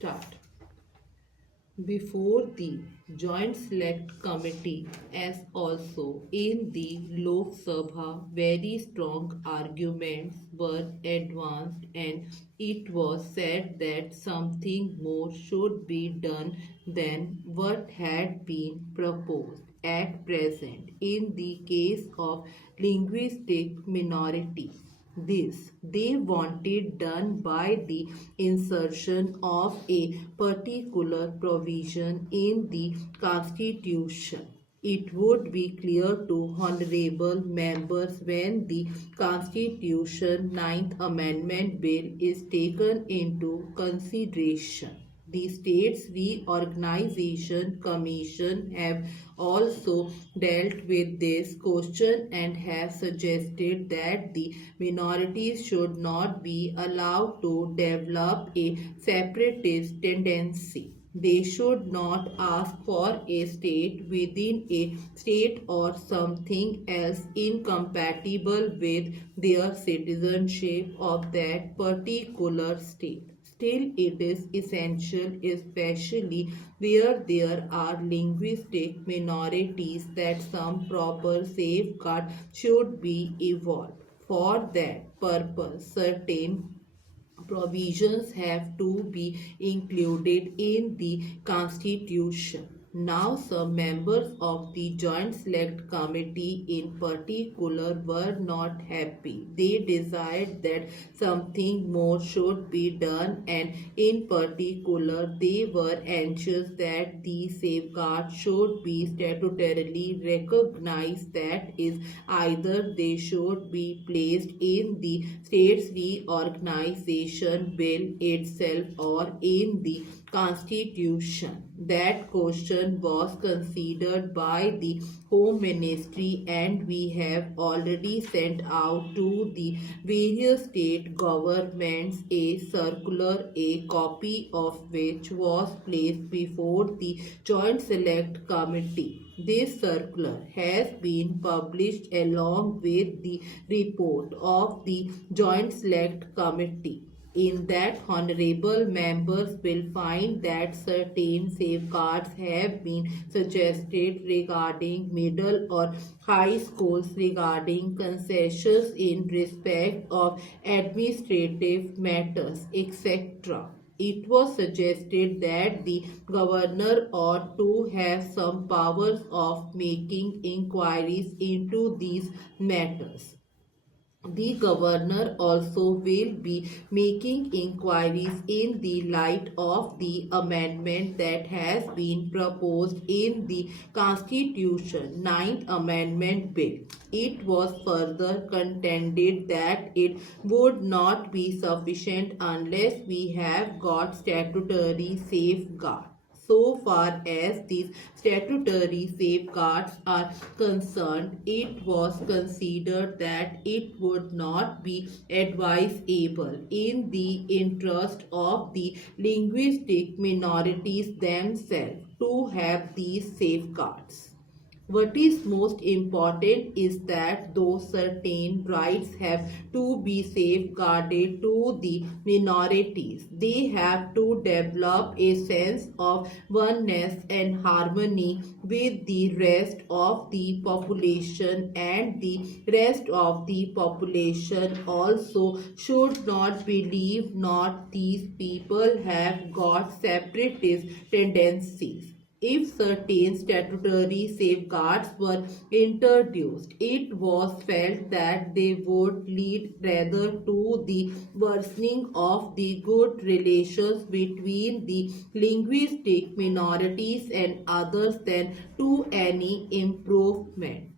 Start. Before the Joint Select Committee, as also in the Lok Sabha, very strong arguments were advanced, and it was said that something more should be done than what had been proposed at present in the case of linguistic minorities. This they wanted done by the insertion of a particular provision in the Constitution. It would be clear to honorable members when the Constitution Ninth Amendment Bill is taken into consideration. The States Reorganization Commission have also dealt with this question and have suggested that the minorities should not be allowed to develop a separatist tendency. They should not ask for a state within a state or something else incompatible with their citizenship of that particular state. Still, it is essential, especially where there are linguistic minorities, that some proper safeguard should be evolved. For that purpose, certain provisions have to be included in the Constitution. Now, some members of the Joint Select Committee in particular were not happy. They desired that something more should be done, and in particular, they were anxious that the safeguards should be statutorily recognized. That is, either they should be placed in the States Reorganization Bill itself or in the Constitution. That question was considered by the Home Ministry, and we have already sent out to the various state governments a circular, a copy of which was placed before the Joint Select Committee. This circular has been published along with the report of the Joint Select Committee. In that, honorable members will find that certain safeguards have been suggested regarding middle or high schools, regarding concessions in respect of administrative matters, etc. It was suggested that the governor ought to have some powers of making inquiries into these matters. The governor also will be making inquiries in the light of the amendment that has been proposed in the Constitution Ninth Amendment Bill. It was further contended that it would not be sufficient unless we have got statutory safeguards. So far as these statutory safeguards are concerned, it was considered that it would not be advisable in the interest of the linguistic minorities themselves to have these safeguards. What is most important is that those certain rights have to be safeguarded to the minorities, they have to develop a sense of oneness and harmony with the rest of the population, and the rest of the population also should not believe not these people have got separatist tendencies. If certain statutory safeguards were introduced, it was felt that they would lead rather to the worsening of the good relations between the linguistic minorities and others than to any improvement.